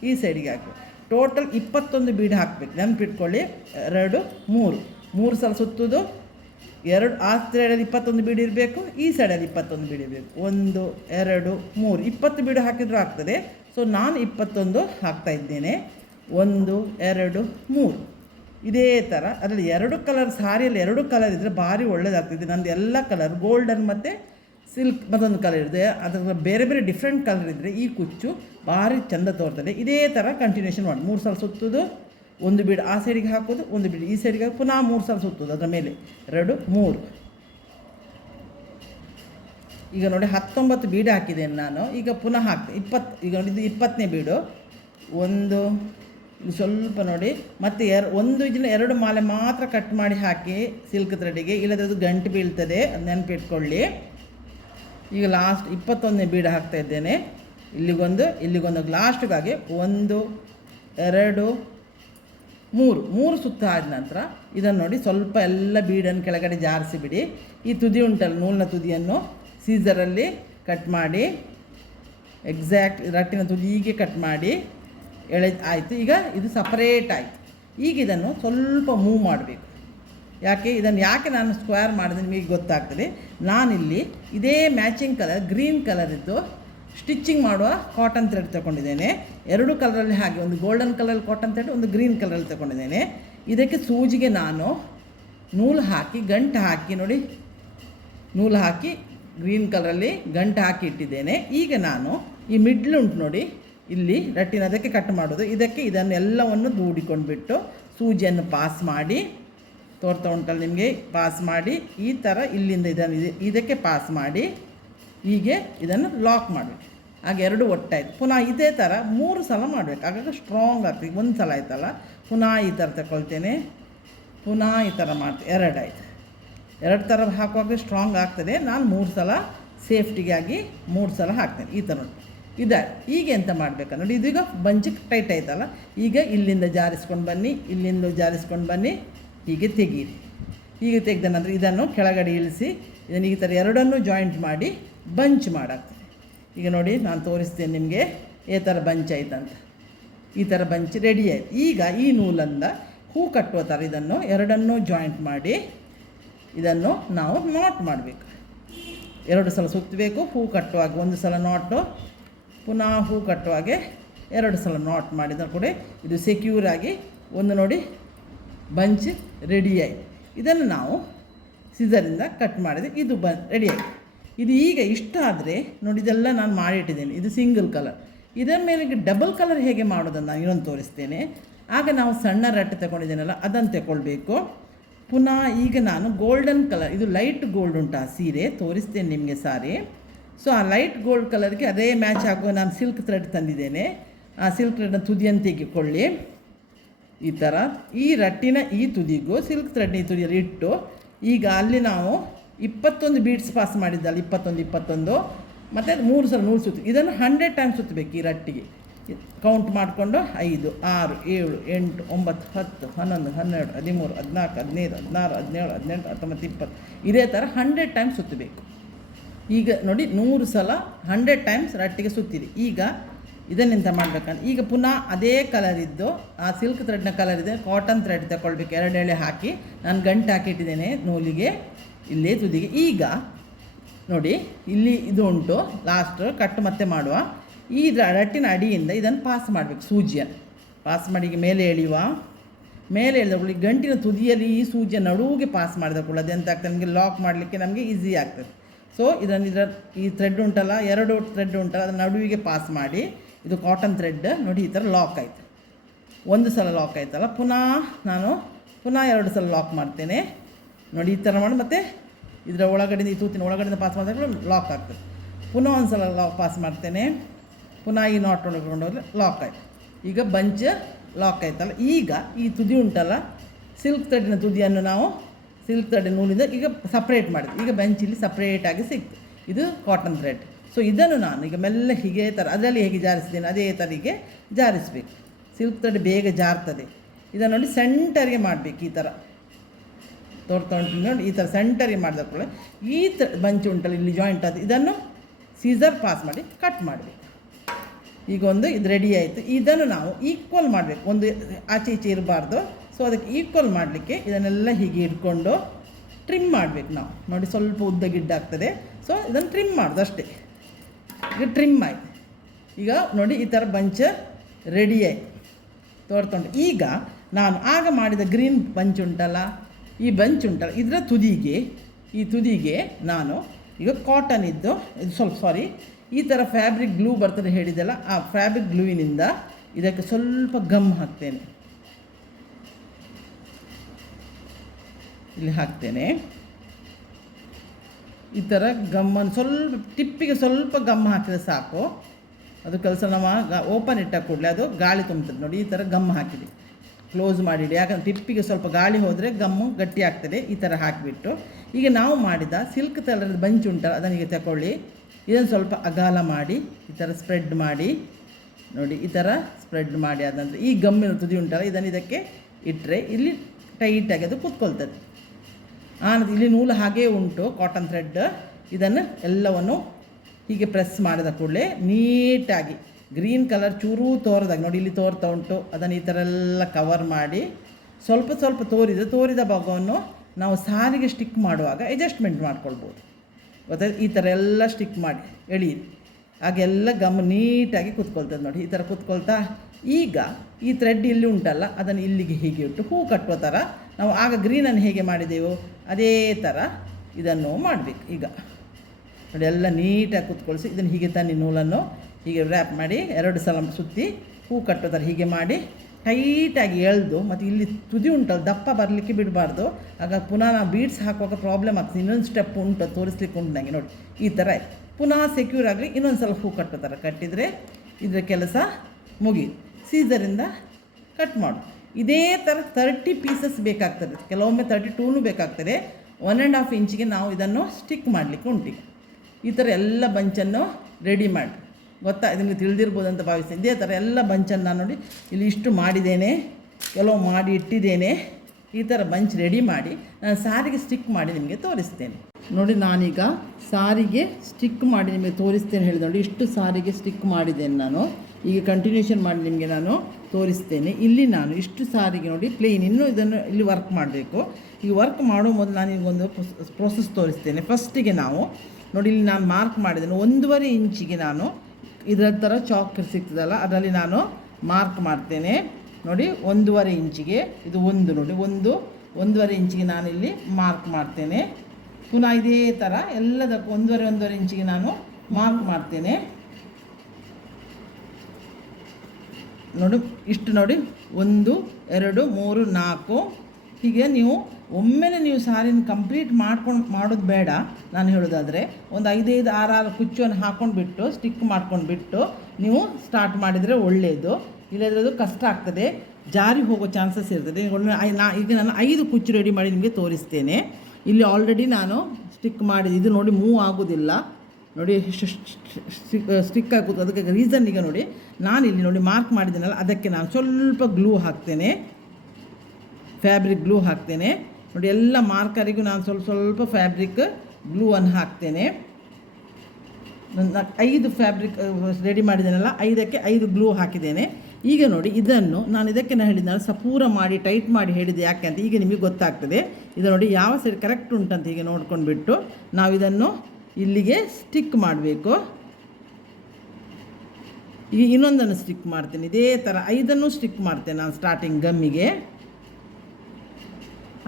ಈ ಸೈಡಿಗೆ ಹಾಕಬೇಕು. ಟೋಟಲ್ 21 ಬೀಡು ಹಾಕಬೇಕು. ನೆನಪಿಟ್ಕೊಳ್ಳಿ. 2 3. 3 ಸಲ ಸುತ್ತೋದು. ಆ ಸೈಡಲ್ಲಿ 21 ಬೀಡು ಇರಬೇಕು, ಈ ಸೈಡಲ್ಲಿ 21 ಬೀಡು ಇರಬೇಕು. 1 2 3. 20 ಬೀಡು ಹಾಕಿದರೂ ಆಗ್ತದೆ. ಸೊ ನಾನು 21 ಹಾಕ್ತಾಯಿದ್ದೇನೆ. 1 2 3. ಇದೇ ಥರ ಅದರಲ್ಲಿ 2 ಕಲರ್, ಸಾರಿಯಲ್ಲಿ 2 ಕಲರ್ ಇದ್ದರೆ ಭಾರಿ ಒಳ್ಳೆಯದಾಗ್ತಿದೆ. ನಂದು ಎಲ್ಲ ಕಲರ್ ಗೋಲ್ಡನ್ ಮತ್ತು ಸಿಲ್ಕ್ ಮತ್ತೊಂದು ಕಲರ್ ಇದೆ. ಅದರ ಬೇರೆ ಬೇರೆ ಡಿಫ್ರೆಂಟ್ ಕಲರ್ ಇದ್ದರೆ ಈ ಕುಚ್ಚು ಭಾರಿ ಚೆಂದ ತೋರ್ತದೆ. ಇದೇ ಥರ ಕಂಟಿನ್ಯೂಷನ್ ಮಾಡಿ 3 ಸಲ ಸುತ್ತೋದು, ಒಂದು ಬೀಡು ಆ ಸೈಡಿಗೆ ಹಾಕೋದು, ಒಂದು ಬೀಡು ಈ ಸೈಡಿಗೆ ಹಾಕಿ ಪುನಃ 3 ಸಲ ಸುತ್ತೋದು. ಅದರ ಮೇಲೆ 2 3. ಈಗ ನೋಡಿ 19 ಬೀಡು ಹಾಕಿದ್ದೇನೆ ನಾನು. ಈಗ ಪುನಃ ಹಾಕ್ತೇನೆ 20. ಈಗ ನೋಡಿ ಇದು 20ನೇ ಬೀಡು. ಒಂದು ಸ್ವಲ್ಪ ನೋಡಿ, ಮತ್ತು ಒಂದು ಇದನ್ನು 2 ಮಾಲೆ ಮಾತ್ರ ಕಟ್ ಮಾಡಿ ಹಾಕಿ ಸಿಲ್ಕ್ ಥ್ರೆಡ್ಡಿಗೆ, ಇಲ್ಲದ್ರೆ ಅದು ಗಂಟು ಬೀಳ್ತದೆ, ಅದು ನೆನಪಿಟ್ಕೊಳ್ಳಿ. ಈಗ ಲಾಸ್ಟ್ 21ನೇ ಬೀಡು ಹಾಕ್ತಾಯಿದ್ದೇನೆ. ಇಲ್ಲಿಗೊಂದು ಲಾಸ್ಟ್ಗಾಗಿ 1 2 3 ಸುತ್ತ ಆದ ನಂತರ ಇದನ್ನು ನೋಡಿ ಸ್ವಲ್ಪ ಎಲ್ಲ ಬೀಡನ್ನು ಕೆಳಗಡೆ ಜಾರಿಸಿಬಿಡಿ. ಈ ತುದಿ ಉಂಟಲ್ಲ, ನೂಲಿನ ತುದಿಯನ್ನು ಸೀಸರಲ್ಲಿ ಕಟ್ ಮಾಡಿ, ಎಕ್ಸಾಕ್ಟ್ ರಟ್ಟಿನ ತುದಿಗೆ ಕಟ್ ಮಾಡಿ ಆಯಿತು. ಈಗ ಇದು ಸಪರೇಟ್ ಆಯಿತು. ಈಗ ಇದನ್ನು ಸ್ವಲ್ಪ ಮೂವ್ ಮಾಡಬೇಕು. ಇದನ್ನು ಯಾಕೆ ನಾನು ಸ್ಕ್ವೇರ್ ಮಾಡಿದೆ ನಿಮಗೆ ಗೊತ್ತಾಗ್ತದೆ. ನಾನಿಲ್ಲಿ ಇದೇ ಮ್ಯಾಚಿಂಗ್ ಕಲರ್ ಗ್ರೀನ್ ಕಲರಿದ್ದು ಸ್ಟಿಚ್ಚಿಂಗ್ ಮಾಡುವ ಕಾಟನ್ ಥ್ರೆಡ್ ತಗೊಂಡಿದ್ದೇನೆ. 2 ಕಲರಲ್ಲಿ ಹಾಗೆ, ಒಂದು ಗೋಲ್ಡನ್ ಕಲರ್ ಕಾಟನ್ ಥ್ರೆಡ್, ಒಂದು ಗ್ರೀನ್ ಕಲರಲ್ಲಿ ತಗೊಂಡಿದ್ದೇನೆ. ಇದಕ್ಕೆ ಸೂಜಿಗೆ ನಾನು ನೂಲು ಹಾಕಿ ಗಂಟು ಹಾಕಿ ನೋಡಿ, ನೂಲು ಹಾಕಿ ಗ್ರೀನ್ ಕಲರಲ್ಲಿ ಗಂಟು ಹಾಕಿ ಇಟ್ಟಿದ್ದೇನೆ. ಈಗ ನಾನು ಈ ಮಿಡ್ಲ್ ಉಂಟು ನೋಡಿ, ಇಲ್ಲಿ ರಟ್ಟಿನ ಅದಕ್ಕೆ ಕಟ್ ಮಾಡೋದು. ಇದನ್ನೆಲ್ಲವನ್ನು ದೂಡಿಕೊಂಡ್ಬಿಟ್ಟು ಸೂಜಿಯನ್ನು ಪಾಸ್ ಮಾಡಿ, ತೋರ್ತಾ ಉಂಟಲ್ಲ ನಿಮಗೆ, ಪಾಸ್ ಮಾಡಿ ಈ ಥರ ಇಲ್ಲಿಂದ ಇದಕ್ಕೆ ಪಾಸ್ ಮಾಡಿ ಹೀಗೆ ಇದನ್ನು ಲಾಕ್ ಮಾಡಬೇಕು. ಹಾಗೆ 2 ಒಟ್ಟಾಯಿತು. ಪುನಃ ಇದೇ ಥರ 3 ಸಲ ಮಾಡಬೇಕು. ಆಗಾಗ ಸ್ಟ್ರಾಂಗ್ ಆಗ್ತದೆ. 1 ಸಲ ಆಯ್ತಲ್ಲ, ಪುನಃ ಈ ಥರ ತಗೊಳ್ತೇನೆ, ಪುನಃ ಈ ಥರ ಮಾಡ್ತೇನೆ. 2 ಆಯಿತು. 2 ಥರ ಹಾಕುವಾಗ ಸ್ಟ್ರಾಂಗ್ ಆಗ್ತದೆ. ನಾನು 3 ಸಲ ಸೇಫ್ಟಿಗಾಗಿ 3 ಸಲ ಹಾಕ್ತೇನೆ. ಈ ಥರ ಈಗ ಎಂತ ಮಾಡಬೇಕು ನೋಡಿ, ಇದೀಗ ಬಂಚಿಗೆ ಟೈಟ್ ಆಯ್ತಲ್ಲ, ಈಗ ಇಲ್ಲಿಂದ ಜಾರಿಸ್ಕೊಂಡು ಬನ್ನಿ, ಇಲ್ಲಿಂದ ಜಾರಿಸ್ಕೊಂಡು ಬನ್ನಿ, ಹೀಗೆ ತೆಗೀರಿ. ಹೀಗೆ ತೆಗೆದ ನಂತರ ಇದನ್ನು ಕೆಳಗಡೆ ಇಳಿಸಿ, ಇದನ್ನು ಈ ಥರ 2 ಜಾಯಿಂಟ್ ಮಾಡಿ ಬಂಚ್ ಮಾಡಾಗ್ತದೆ. ಈಗ ನೋಡಿ ನಾನು ತೋರಿಸ್ತೇನೆ ನಿಮಗೆ ಈ ಥರ ಬಂಚ್ ಆಯ್ತಂತ. ಈ ಥರ ಬಂಚ್ ರೆಡಿ ಆಯಿತು. ಈಗ ಈ ನೂಲಿಂದ ಹೂ ಕಟ್ಟುವ ಥರ ಇದನ್ನು 2 ಜಾಯಿಂಟ್ ಮಾಡಿ ಇದನ್ನು ನಾವು ನಾಟ್ ಮಾಡಬೇಕು. 2 ಸಲ ಸುತ್ತಬೇಕು. ಹೂ ಕಟ್ಟುವಾಗ 1 ಸಲ ನಾಟು, ಪುನಃ ಹೂ ಕಟ್ಟುವಾಗೆ 2 ಸಲ ನಾಟ್ ಮಾಡಿದ ಕೂಡ ಇದು ಸೆಕ್ಯೂರಾಗಿ ಒಂದು ನೋಡಿ ಬಂಚ್ ರೆಡಿ ಆಯಿತು. ಇದನ್ನು ನಾವು ಸಿಸರಿಂದ ಕಟ್ ಮಾಡಿದೆ. ಇದು ರೆಡಿ ಆಯಿತು. ಇದು ಈಗ ಇಷ್ಟ ಆದರೆ ನೋಡಿ, ಇದೆಲ್ಲ ನಾನು ಮಾಡಿಟ್ಟಿದ್ದೇನೆ. ಇದು ಸಿಂಗಲ್ ಕಲರ್. ಇದರ ಮೇಲೆ ಡಬಲ್ ಕಲರ್ ಹೇಗೆ ಮಾಡೋದನ್ನು ನಾನು ಇನ್ನೊಂದು ತೋರಿಸ್ತೇನೆ. ಆಗ ನಾವು ಸಣ್ಣ ರಟ್ಟೆ ತಗೊಂಡಿದ್ದೇನಲ್ಲ ಅದನ್ನು ತಗೊಳ್ಬೇಕು. ಪುನಃ ಈಗ ನಾನು ಗೋಲ್ಡನ್ ಕಲರ್, ಇದು ಲೈಟ್ ಗೋಲ್ಡ್ ಉಂಟು ಆ ಸೀರೆ, ತೋರಿಸ್ತೇನೆ ನಿಮಗೆ ಸಾರಿ. ಸೊ ಆ ಲೈಟ್ ಗೋಲ್ಡ್ ಕಲರ್ಗೆ ಅದೇ ಮ್ಯಾಚ್ ಆಗುವ ನಾನು ಸಿಲ್ಕ್ ಥ್ರೆಡ್ ತಂದಿದ್ದೇನೆ. ಆ ಸಿಲ್ಕ್ ಥ್ರೆಡ್ನ ತುದಿಯನ್ನು ತೆಗೆದುಕೊಳ್ಳಿ. ಈ ಥರ ಈ ರಟ್ಟಿನ ಈ ತುದಿಗೂ ಸಿಲ್ಕ್ ಥ್ರೆಡ್ನ ಈ ತುದಿಯಲ್ಲಿ ಇಟ್ಟು, ಈಗ ಅಲ್ಲಿ ನಾವು 21 ಬೀಡ್ಸ್ ಪಾಸ್ ಮಾಡಿದ್ದಲ್ಲ, 21 ಮತ್ತು 3 ಸಲ ನೂಲು ಸುತ್ತು. ಇದನ್ನು 100 ಟೈಮ್ ಸುತ್ತಬೇಕು ಈ ರಟ್ಟಿಗೆ. ಕೌಂಟ್ ಮಾಡಿಕೊಂಡು 5 6 7 8 9 10 11 12 13 14 15 16 17 18 19 20 ಇದೇ ಥರ 100 ಟೈಮ್ ಸುತ್ತಬೇಕು. ಈಗ ನೋಡಿ 100 ಸಲ 100 ಟೈಮ್ಸ್ ರಟ್ಟಿಗೆ ಸುತ್ತಿರಿ. ಈಗ ಇದನ್ನೆಂತ ಮಾಡಬೇಕಂತ, ಈಗ ಪುನಃ ಅದೇ ಕಲರ್ ಇದ್ದು ಆ ಸಿಲ್ಕ್ ಥ್ರೆಡ್ನ ಕಲರ್ ಇದೆ, ಕಾಟನ್ ಥ್ರೆಡ್ ತಗೊಳ್ಬೇಕು. 2 ಎಳೆ ಹಾಕಿ ನಾನು ಗಂಟು ಹಾಕಿಟ್ಟಿದ್ದೇನೆ ನೂಲಿಗೆ, ಇಲ್ಲೇ ತುದಿಗೆ. ಈಗ ನೋಡಿ ಇಲ್ಲಿ ಇದು ಉಂಟು, ಲಾಸ್ಟ್ ಕಟ್ ಮತ್ತೆ ಮಾಡುವ. ಈ ರಟ್ಟಿನ ಅಡಿಯಿಂದ ಇದನ್ನು ಪಾಸ್ ಮಾಡಬೇಕು, ಸೂಜಿಯನ್ನು ಪಾಸ್ ಮಾಡಿ ಈಗ ಮೇಲೆ ಎಳೆಯುವ. ಮೇಲೆ ಎಳೆದ ಈ ಗಂಟಿನ ತುದಿಯಲ್ಲಿ ಈ ಸೂಜಿಯ ನಡುವಿಗೆ ಪಾಸ್ ಮಾಡಿದ ಕೂಡ ಅದೆಂತ ಆಗ್ತದೆ, ನಮಗೆ ಲಾಕ್ ಮಾಡಲಿಕ್ಕೆ ನಮಗೆ ಈಸಿ ಆಗ್ತದೆ. ಸೊ ಈ ಥ್ರೆಡ್ ಉಂಟಲ್ಲ, 2 ಥ್ರೆಡ್ ಉಂಟಲ್ಲ, ಅದರ ನಡುವಿಗೆ ಪಾಸ್ ಮಾಡಿ, ಇದು ಕಾಟನ್ ಥ್ರೆಡ್ ನೋಡಿ ಈ ಥರ ಲಾಕ್ ಆಯಿತು. ಒಂದು ಸಲ ಲಾಕ್ ಆಯ್ತಲ್ಲ, ನಾನು ಪುನಃ 2 ಸಲ ಲಾಕ್ ಮಾಡ್ತೇನೆ. ನೋಡಿ ಈ ಥರ ಮಾಡಿ, ಮತ್ತು ಇದರ ಒಳಗಡೆಯಿಂದ ಈ ತೂತಿನ ಒಳಗಡೆಯಿಂದ ಪಾಸ್ ಮಾಡಿದಾಗ ಲಾಕ್ ಆಗ್ತದೆ. ಪುನಃ ಒಂದು ಸಲ ಪಾಸ್ ಮಾಡ್ತೇನೆ, ಪುನಃ ಈ ನಾಟ್ ಒಳಗೊಂಡು ಹೋದರೆ ಲಾಕ್ ಆಯಿತು. ಈಗ ಬಂಚ್ ಲಾಕ್ ಆಯ್ತಲ್ಲ. ಈಗ ಈ ತುದಿ ಉಂಟಲ್ಲ, ಸಿಲ್ಕ್ ಥ್ರೆಡ್ಡಿನ ತುದಿಯನ್ನು ನಾವು ಸಿಲ್ಕ್ ಥ್ರೆಡ್ ನೂಲಿಂದ ಈಗ ಸಪ್ರೇಟ್ ಮಾಡಿದ್ವಿ. ಈಗ ಬೆಂಚಲ್ಲಿ ಸಪ್ರೇಟಾಗಿ ಸಿಕ್ತು. ಇದು ಕಾಟನ್ ಥ್ರೆಡ್. ಸೊ ಇದನ್ನು ನಾನು ಈಗ ಮೆಲ್ಲ ಹೀಗೆ ಥರ ಅದರಲ್ಲಿ ಹೇಗೆ ಜಾರಿಸಿದ್ದೇನೆ ಅದೇ ಥರ ಹೀಗೆ ಜಾರಿಸಬೇಕು. ಸಿಲ್ಕ್ ಥ್ರೆಡ್ ಬೇಗ ಜಾರ್ತದೆ. ಇದನ್ನು ನೋಡಿ ಸೆಂಟರ್ಗೆ ಮಾಡಬೇಕು. ಈ ಥರ ತೋರ್ತಾ ಉಂಟು ನೋಡಿ, ಈ ಥರ ಸೆಂಟರ್ಗೆ ಮಾಡಿದ ಕೂಡ ಈ ಬಂಚ್ ಉಂಟಲ್ಲ ಇಲ್ಲಿ ಜಾಯಿಂಟ್ ಅದು, ಇದನ್ನು ಸೀಸರ್ ಪಾಸ್ ಮಾಡಿ ಕಟ್ ಮಾಡಬೇಕು. ಈಗ ಒಂದು ಇದು ರೆಡಿ ಆಯಿತು. ಇದನ್ನು ನಾವು ಈಕ್ವಲ್ ಮಾಡಬೇಕು, ಒಂದು ಆಚೆ ಈಚೆ ಇರಬಾರ್ದು. ಸೊ ಅದಕ್ಕೆ ಈಕ್ವಲ್ ಮಾಡಲಿಕ್ಕೆ ಇದನ್ನೆಲ್ಲ ಹೀಗೆ ಇಟ್ಕೊಂಡು ಟ್ರಿಮ್ ಮಾಡಬೇಕು ನಾವು. ನೋಡಿ ಸ್ವಲ್ಪ ಉದ್ದ ಗಿಡ್ಡ ಆಗ್ತದೆ. ಸೊ ಇದನ್ನು ಟ್ರಿಮ್ ಮಾಡೋದು ಅಷ್ಟೇ. ಈಗ ಟ್ರಿಮ್ ಆಯಿತು. ಈಗ ನೋಡಿ ಈ ಥರ ಬಂಚ್ ರೆಡಿ ಆಯಿತು, ತೋರ್ತುಂಟು. ಈಗ ನಾನು ಆಗ ಮಾಡಿದ ಗ್ರೀನ್ ಬಂಚ್ ಉಂಟಲ್ಲ, ಈ ಬಂಚ್ ಉಂಟಲ್ಲ, ಇದರ ತುದಿಗೆ ನಾನು ಈಗ ಕಾಟನ್ ಇದ್ದು ಇದು ಸ್ವಲ್ಪ ಈ ಥರ ಫ್ಯಾಬ್ರಿಕ್ ಗ್ಲೂ ಬರ್ತದೆ ಹೇಳಿದೆಲ್ಲ, ಆ ಫ್ಯಾಬ್ರಿಕ್ ಗ್ಲೂವಿನಿಂದ ಇದಕ್ಕೆ ಸ್ವಲ್ಪ ಗಮ್ ಹಾಕ್ತೇನೆ. ಇಲ್ಲಿ ಹಾಕ್ತೇನೆ ಈ ಥರ ಗಮ್ಮನ್ನು ಸ್ವಲ್ಪ ಟಿಪ್ಪಿಗೆ ಸ್ವಲ್ಪ ಗಮ್ ಹಾಕಿದರೆ ಸಾಕು. ಅದು ಕೆಲಸ ನಾವು ಓಪನ್ ಇಟ್ಟ ಕೂಡಲೇ ಅದು ಗಾಳಿ ತುಂಬ್ತದೆ. ನೋಡಿ ಈ ಥರ ಗಮ್ ಹಾಕಿದೆ, ಕ್ಲೋಸ್ ಮಾಡಿಡಿ. ಯಾಕಂದರೆ ಟಿಪ್ಪಿಗೆ ಸ್ವಲ್ಪ ಗಾಳಿ ಹೋದರೆ ಗಮ್ಮು ಗಟ್ಟಿ ಆಗ್ತದೆ. ಈ ಥರ ಹಾಕಿಬಿಟ್ಟು ಈಗ ನಾವು ಮಾಡಿದ ಸಿಲ್ಕ್ ಥರದ ಬಂಚ್ ಉಂಟಲ್ಲ ಅದನ್ನು ಈಗ ತಗೊಳ್ಳಿ. ಇದನ್ನು ಸ್ವಲ್ಪ ಅಗಾಲ ಮಾಡಿ ಈ ಥರ ಸ್ಪ್ರೆಡ್ ಮಾಡಿ, ನೋಡಿ ಈ ಥರ ಸ್ಪ್ರೆಡ್ ಮಾಡಿ ಆದ ನಂತರ ಈ ಗಮ್ಮಿನ ತುದಿ ಉಂಟಲ್ಲ ಇದನ್ನು ಇದಕ್ಕೆ ಇಟ್ಟರೆ ಇಲ್ಲಿ ಟೈಟಾಗಿ ಅದು ಕೂತ್ಕೊಳ್ತದೆ. ಆನಂತರ ಇಲ್ಲಿ ನೂಲು ಹಾಗೇ ಉಂಟು ಕಾಟನ್ ಥ್ರೆಡ್. ಇದನ್ನು ಎಲ್ಲವನ್ನು ಹೀಗೆ ಪ್ರೆಸ್ ಮಾಡಿದ ಕೂಡಲೇ ನೀಟಾಗಿ ಗ್ರೀನ್ ಕಲರ್ ಚೂರು ತೋರಿದಾಗ ನೋಡಿ ಇಲ್ಲಿ ತೋರ್ತಾ ಉಂಟು, ಅದನ್ನು ಈ ಥರ ಎಲ್ಲ ಕವರ್ ಮಾಡಿ ಸ್ವಲ್ಪ ತೋರಿದ ಭಾಗವನ್ನು ನಾವು ಸಾರಿಗೆ ಸ್ಟಿಕ್ ಮಾಡುವಾಗ ಅಡ್ಜಸ್ಟ್ಮೆಂಟ್ ಮಾಡ್ಕೊಳ್ಬೋದು. ಗೊತ್ತಾಯ್ತು? ಈ ಥರ ಎಲ್ಲ ಸ್ಟಿಕ್ ಮಾಡಿ ಎಳೀರಿ, ಹಾಗೆಲ್ಲ ಗಮ್ ನೀಟಾಗಿ ಕೂತ್ಕೊಳ್ತದೆ. ನೋಡಿ ಈ ಥರ ಕೂತ್ಕೊಳ್ತಾ ಈಗ ಈ ಥ್ರೆಡ್ ಇಲ್ಲಿ ಉಂಟಲ್ಲ ಅದನ್ನು ಇಲ್ಲಿಗೆ ಹೀಗೆ ಇಟ್ಟು ಹೂ ಕಟ್ಟುವ ಥರ ನಾವು ಆಗ ಗ್ರೀನನ್ನು ಹೇಗೆ ಮಾಡಿದೆವು ಅದೇ ಥರ ಇದನ್ನು ಮಾಡಬೇಕು. ಈಗ ನೋಡಿ ಎಲ್ಲ ನೀಟಾಗಿ ಕೂತ್ಕೊಳಿಸಿ ಇದನ್ನು ಹೀಗೆ ತನ್ನಿ ನೂಲನ್ನು ಹೀಗೆ ರ್ಯಾಪ್ ಮಾಡಿ 2 ಸಲ ಸುತ್ತಿ ಹೂ ಕಟ್ಟೋ ಥರ ಹೀಗೆ ಮಾಡಿ ಟೈಟಾಗಿ ಎಳೆದು, ಮತ್ತು ಇಲ್ಲಿ ತುದಿ ಉಂಟಲ್ಲ ದಪ್ಪ ಬರಲಿಕ್ಕೆ ಬಿಡಬಾರ್ದು. ಆಗ ಪುನಃ ನಾವು ಬೀಡ್ಸ್ ಹಾಕುವಾಗ ಪ್ರಾಬ್ಲಮ್ ಆಗ್ತದೆ. ಇನ್ನೊಂದು ಸ್ಟೆಪ್ ಉಂಟು ತೋರಿಸ್ಲಿಕ್ಕೆ ಉಂಟು ನನಗೆ. ನೋಡಿ ಈ ಥರ ಪುನಃ ಸೆಕ್ಯೂರ್ ಆಗಲಿ ಇನ್ನೊಂದು ಸಲ ಹೂ ಕಟ್ಟೋ ಥರ ಕಟ್ಟಿದರೆ ಇದರ ಕೆಲಸ ಮುಗಿ. ಸೀಸರಿಂದ ಕಟ್ ಮಾಡು. ಇದೇ ಥರ 30 ಪೀಸಸ್ ಬೇಕಾಗ್ತದೆ, ಕೆಲವೊಮ್ಮೆ 32 ಬೇಕಾಗ್ತದೆ. 1.5 ಇಂಚಿಗೆ ನಾವು ಇದನ್ನು ಸ್ಟಿಕ್ ಮಾಡಲಿಕ್ಕೆ ಉಂಟು. ಈ ಥರ ಎಲ್ಲ ಬಂಚನ್ನು ರೆಡಿ ಮಾಡಿ, ಗೊತ್ತಾ, ನಿಮಗೆ ತಿಳಿದಿರ್ಬೋದು ಅಂತ ಭಾವಿಸ್ತೇನೆ. ಇದೇ ಥರ ಎಲ್ಲ ಬಂಚನ್ನು ನಾನು ನೋಡಿ ಇಲ್ಲಿ ಇಷ್ಟು ಮಾಡಿದ್ದೇನೆ, ಕೆಲವು ಮಾಡಿ ಇಟ್ಟಿದ್ದೇನೆ. ಈ ಥರ ಬಂಚ್ ರೆಡಿ ಮಾಡಿ ನಾನು ಸಾರಿಗೆ ಸ್ಟಿಕ್ ಮಾಡಿ ನಿಮಗೆ ತೋರಿಸ್ತೇನೆ. ನೋಡಿ ನಾನೀಗ ಸಾರಿಗೆ ಸ್ಟಿಕ್ ಮಾಡಿ ನಿಮಗೆ ತೋರಿಸ್ತೇನೆ ಹೇಳಿದೆ. ನೋಡಿ ಇಷ್ಟು ಸಾರಿಗೆ ಸ್ಟಿಕ್ ಮಾಡಿದ್ದೇನೆ ನಾನು. ಈಗ ಕಂಟಿನ್ಯೂಷನ್ ಮಾಡಿ ನಿಮಗೆ ನಾನು ತೋರಿಸ್ತೇನೆ. ಇಲ್ಲಿ ನಾನು ಇಷ್ಟು ಸಾರಿಗೆ ನೋಡಿ ಪ್ಲೇನ್, ಇನ್ನೂ ಇದನ್ನು ಇಲ್ಲಿ ವರ್ಕ್ ಮಾಡಬೇಕು. ಈ ವರ್ಕ್ ಮಾಡೋ ಮೊದಲು ನಾನು ಈಗೊಂದು ಪ್ರೊಸೆಸ್ ತೋರಿಸ್ತೇನೆ. ಫಸ್ಟಿಗೆ ನಾವು ನೋಡಿ ಇಲ್ಲಿ ನಾನು ಮಾರ್ಕ್ ಮಾಡಿದ್ದೇನೆ 1.5 ಇಂಚಿಗೆ ನಾನು ಇದರ ಥರ ಚಾಕ್ ಸಿಗ್ತದಲ್ಲ ಅದರಲ್ಲಿ ನಾನು ಮಾರ್ಕ್ ಮಾಡ್ತೇನೆ. ನೋಡಿ 1.5 ಇಂಚಿಗೆ ಇದು ಒಂದು ನೋಡಿ 1.5 ಇಂಚಿಗೆ ನಾನಿಲ್ಲಿ ಮಾರ್ಕ್ ಮಾಡ್ತೇನೆ. ಪುನಃ ಇದೇ ಥರ ಎಲ್ಲದಕ್ಕೂ 1.5 ಇಂಚಿಗೆ ನಾನು ಮಾರ್ಕ್ ಮಾಡ್ತೇನೆ. ನೋಡಿ ಇಷ್ಟು ನೋಡಿ 1 2 3 4 ಹೀಗೆ ನೀವು ಒಮ್ಮೆಲೆ ನೀವು ಸಾರಿನ ಕಂಪ್ಲೀಟ್ ಮಾಡೋದು ಬೇಡ. ನಾನು ಹೇಳೋದಾದರೆ ಒಂದು 5 6 ಕುಚ್ಚನ್ನು ಹಾಕ್ಕೊಂಡ್ಬಿಟ್ಟು ಸ್ಟಿಕ್ ಮಾಡ್ಕೊಂಡ್ಬಿಟ್ಟು ನೀವು ಸ್ಟಾರ್ಟ್ ಮಾಡಿದರೆ ಒಳ್ಳೆಯದು. ಇಲ್ಲದ್ರೆ ಅದು ಕಷ್ಟ ಆಗ್ತದೆ, ಜಾರಿ ಹೋಗೋ ಚಾನ್ಸಸ್ ಇರ್ತದೆ. ಈಗ ನಾನು 5 ಕುಚ್ಚು ರೆಡಿ ಮಾಡಿ ನಿಮಗೆ ತೋರಿಸ್ತೇನೆ. ಇಲ್ಲಿ ಆಲ್ರೆಡಿ ನಾನು ಸ್ಟಿಕ್ ಮಾಡಿದೆ, ಇದು ನೋಡಿ ಮೂವ್ ಆಗೋದಿಲ್ಲ. ನೋಡಿ ಸ್ಟಿಕ್ ಆಗೋದು. ಅದಕ್ಕೆ ರೀಸನ್ ಈಗ ನೋಡಿ ನಾನಿಲ್ಲಿ ನೋಡಿ ಮಾರ್ಕ್ ಮಾಡಿದ್ದೀನಲ್ಲ ಅದಕ್ಕೆ ನಾನು ಸ್ವಲ್ಪ ಗ್ಲೂ ಹಾಕ್ತೇನೆ, ಫ್ಯಾಬ್ರಿಕ್ ಗ್ಲೂ ಹಾಕ್ತೇನೆ. ನೋಡಿ ಎಲ್ಲ ಮಾರ್ಕರಿಗೂ ನಾನು ಸ್ವಲ್ಪ ಫ್ಯಾಬ್ರಿಕ್ ಗ್ಲೂವನ್ನು ಹಾಕ್ತೇನೆ. 5 ಫ್ಯಾಬ್ರಿಕ್ ರೆಡಿ ಮಾಡಿದ್ದೇನಲ್ಲ 5ಕ್ಕೆ 5 ಗ್ಲೂ ಹಾಕಿದ್ದೇನೆ. ಈಗ ನೋಡಿ ಇದನ್ನು ನಾನು ಇದಕ್ಕೆ ಹೇಳಿದ್ದೆ ಸಪೂರ ಮಾಡಿ ಟೈಟ್ ಮಾಡಿ ಹೇಳಿದೆ. ಯಾಕೆ ಅಂತ ಈಗ ನಿಮಗೆ ಗೊತ್ತಾಗ್ತದೆ. ಇದು ನೋಡಿ ಯಾವ ಸೈಡ್ ಕರೆಕ್ಟ್ ಉಂಟಂತ ಹೀಗೆ ನೋಡ್ಕೊಂಡ್ಬಿಟ್ಟು ನಾವು ಇದನ್ನು ಇಲ್ಲಿಗೆ ಸ್ಟಿಕ್ ಮಾಡಬೇಕು. ಈಗ ಇನ್ನೊಂದನ್ನು ಸ್ಟಿಕ್ ಮಾಡ್ತೇನೆ, ಇದೇ ಥರ 5 ಸ್ಟಿಕ್ ಮಾಡ್ತೇನೆ ನಾನು ಸ್ಟಾರ್ಟಿಂಗ್ ಗಮ್ಮಿಗೆ.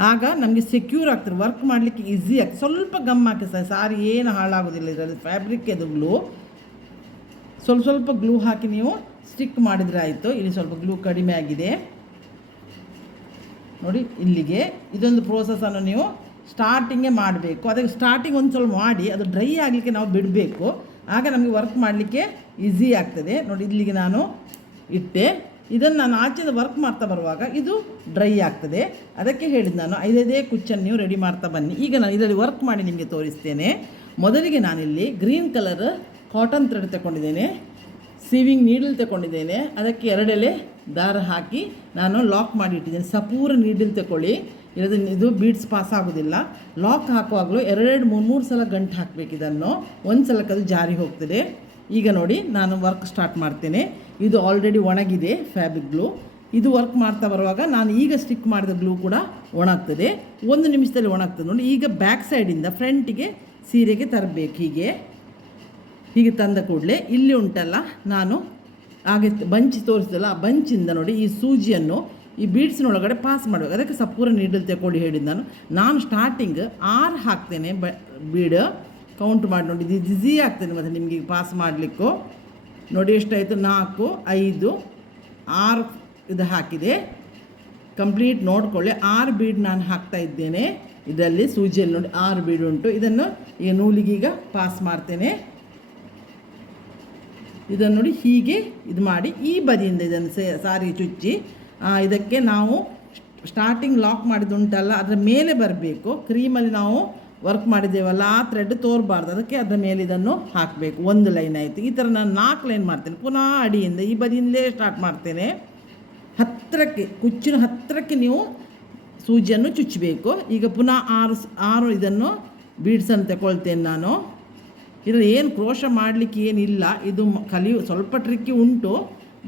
ಆಗ ನಮಗೆ ಸೆಕ್ಯೂರ್ ಆಗ್ತದೆ, ವರ್ಕ್ ಮಾಡಲಿಕ್ಕೆ ಈಸಿ ಆಗ್ತದೆ. ಸ್ವಲ್ಪ ಗಮ್ ಹಾಕಿ ಸಾರಿ ಏನು ಹಾಳಾಗೋದಿಲ್ಲ, ಇದರಲ್ಲಿ ಫ್ಯಾಬ್ರಿಕ್ ಅದು ಗ್ಲೂ. ಸ್ವಲ್ಪ ಗ್ಲೂ ಹಾಕಿ ನೀವು ಸ್ಟಿಕ್ ಮಾಡಿದರೆ ಆಯಿತು. ಇಲ್ಲಿ ಸ್ವಲ್ಪ ಗ್ಲೂ ಕಡಿಮೆ ಆಗಿದೆ ನೋಡಿ. ಇಲ್ಲಿಗೆ ಇದೊಂದು ಪ್ರೋಸೆಸನ್ನು ನೀವು ಸ್ಟಾರ್ಟಿಂಗೇ ಮಾಡಬೇಕು. ಅದಕ್ಕೆ ಸ್ಟಾರ್ಟಿಂಗ್ ಒಂದು ಸ್ವಲ್ಪ ಮಾಡಿ ಅದು ಡ್ರೈ ಆಗಲಿಕ್ಕೆ ನಾವು ಬಿಡಬೇಕು, ಆಗ ನಮಗೆ ವರ್ಕ್ ಮಾಡಲಿಕ್ಕೆ ಈಸಿ ಆಗ್ತದೆ ನೋಡಿ. ಇಲ್ಲಿಗೆ ನಾನು ಇಟ್ಟೆ, ಇದನ್ನು ನಾನು ಆಚೆಯಿಂದ ವರ್ಕ್ ಮಾಡ್ತಾ ಬರುವಾಗ ಇದು ಡ್ರೈ ಆಗ್ತದೆ. ಅದಕ್ಕೆ ಹೇಳಿದ್ದು ನಾನು 5 ಕುಚ್ಚನ್ನು ನೀವು ರೆಡಿ ಮಾಡ್ತಾ ಬನ್ನಿ. ಈಗ ನಾನು ಇದರಲ್ಲಿ ವರ್ಕ್ ಮಾಡಿ ನಿಮಗೆ ತೋರಿಸ್ತೇನೆ. ಮೊದಲಿಗೆ ನಾನಿಲ್ಲಿ ಗ್ರೀನ್ ಕಲರ್ ಕಾಟನ್ ಥ್ರೆಡ್ ತಗೊಂಡಿದ್ದೇನೆ, ಸೀವಿಂಗ್ ನೀಡಲ್ ತಗೊಂಡಿದ್ದೇನೆ. ಅದಕ್ಕೆ 2 ಎಳೆ ದಾರ ಹಾಕಿ ನಾನು ಲಾಕ್ ಮಾಡಿ ಇಟ್ಟಿದ್ದೇನೆ. ಸಪೂರ ನೀಡಲ್ ತಗೊಳ್ಳಿ, ಇದು ಬೀಡ್ಸ್ ಪಾಸ್ ಆಗೋದಿಲ್ಲ. ಲಾಕ್ ಹಾಕುವಾಗಲೂ 2-3 ಸಲ ಗಂಟು ಹಾಕಬೇಕು. ಇದನ್ನು ಒಂದು ಸಲಕ್ಕೆ ಅದು ಜಾರಿ ಹೋಗ್ತದೆ. ಈಗ ನೋಡಿ ನಾನು ವರ್ಕ್ ಸ್ಟಾರ್ಟ್ ಮಾಡ್ತೇನೆ. ಇದು ಆಲ್ರೆಡಿ ಒಣಗಿದೆ ಫ್ಯಾಬ್ರಿಕ್ ಗ್ಲೂ. ಇದು ವರ್ಕ್ ಮಾಡ್ತಾ ಬರುವಾಗ ನಾನು ಈಗ ಸ್ಟಿಕ್ ಮಾಡಿದ ಗ್ಲೂ ಕೂಡ ಒಣಗ್ತದೆ, 1 ನಿಮಿಷದಲ್ಲಿ ಒಣಗ್ತದೆ ನೋಡಿ. ಈಗ ಬ್ಯಾಕ್ ಸೈಡಿಂದ ಫ್ರಂಟಿಗೆ ಸೀರೆಗೆ ತರಬೇಕು. ಹೀಗೆ ತಂದ ಕೂಡಲೇ ಇಲ್ಲಿ ಉಂಟಲ್ಲ, ನಾನು ಹಾಗೆ ಬಂಚ್ ತೋರಿಸಿದಲ್ಲ, ಆ ಬಂಚಿಂದ ನೋಡಿ ಈ ಸೂಜಿಯನ್ನು ಈ ಬೀಡ್ಸಿನೊಳಗಡೆ ಪಾಸ್ ಮಾಡಬೇಕು. ಅದಕ್ಕೆ ಸಪೂರ ನೀಡಲ್ ತಗೊಳ್ಳಿ ಹೇಳಿದ್ದು ನಾನು ಸ್ಟಾರ್ಟಿಂಗ್ 6 ಹಾಕ್ತೇನೆ ಬೀಡ್ ಕೌಂಟ್ ಮಾಡಿ ನೋಡಿ. ಇದು ಈಸಿ ಆಗ್ತದೆ ಮತ್ತು ನಿಮಗೆ ಪಾಸ್ ಮಾಡಲಿಕ್ಕೂ. ನೋಡಿ ಎಷ್ಟಾಯಿತು, 4, 5, 6 ಇದು ಹಾಕಿದೆ. ಕಂಪ್ಲೀಟ್ ನೋಡಿಕೊಳ್ಳಿ. 6 ಬೀಡ್ ನಾನು ಹಾಕ್ತಾ ಇದ್ದೇನೆ ಇದರಲ್ಲಿ. ಸೂಜಿಯಲ್ಲಿ ನೋಡಿ 6 ಬೀಡ್ ಉಂಟು. ಇದನ್ನು ಈ ನೂಲಿಗೀಗ ಪಾಸ್ ಮಾಡ್ತೇನೆ. ಇದನ್ನು ನೋಡಿ ಹೀಗೆ ಇದು ಮಾಡಿ ಈ ಬದಿಯಿಂದ ಇದನ್ನು ಸಾರಿ ಚುಚ್ಚಿ ಇದಕ್ಕೆ ನಾವು ಸ್ಟಾರ್ಟಿಂಗ್ ಲಾಕ್ ಮಾಡಿದ್ದುಂಟಲ್ಲ ಅದರ ಮೇಲೆ ಬರಬೇಕು. ಕ್ರೀಮಲ್ಲಿ ನಾವು ವರ್ಕ್ ಮಾಡಿದ್ದೇವಲ್ಲ ಆ ಥ್ರೆಡ್ ತೋರಬಾರ್ದು, ಅದಕ್ಕೆ ಅದರ ಮೇಲೆ ಇದನ್ನು ಹಾಕಬೇಕು. 1 ಲೈನ್ ಆಯಿತು. ಈ ಥರ ನಾನು 4 ಲೈನ್ ಮಾಡ್ತೇನೆ. ಪುನಃ ಅಡಿಯಿಂದ ಈ ಬದಿಯಿಂದಲೇ ಸ್ಟಾರ್ಟ್ ಮಾಡ್ತೇನೆ. ಹತ್ತಿರಕ್ಕೆ ಕುಚ್ಚಿನ ಹತ್ತಿರಕ್ಕೆ ನೀವು ಸೂಜಿಯನ್ನು ಚುಚ್ಚಬೇಕು. ಈಗ ಪುನಃ 6 ಇದನ್ನು ಬೀಡ್ಸನ್ನು ತಗೊಳ್ತೇನೆ ನಾನು. ಇದರಲ್ಲಿ ಏನು ಕ್ರೋಶ ಮಾಡಲಿಕ್ಕೆ ಏನಿಲ್ಲ, ಇದು ಸ್ವಲ್ಪ ಟ್ರಿಕ್ಕಿ ಉಂಟು,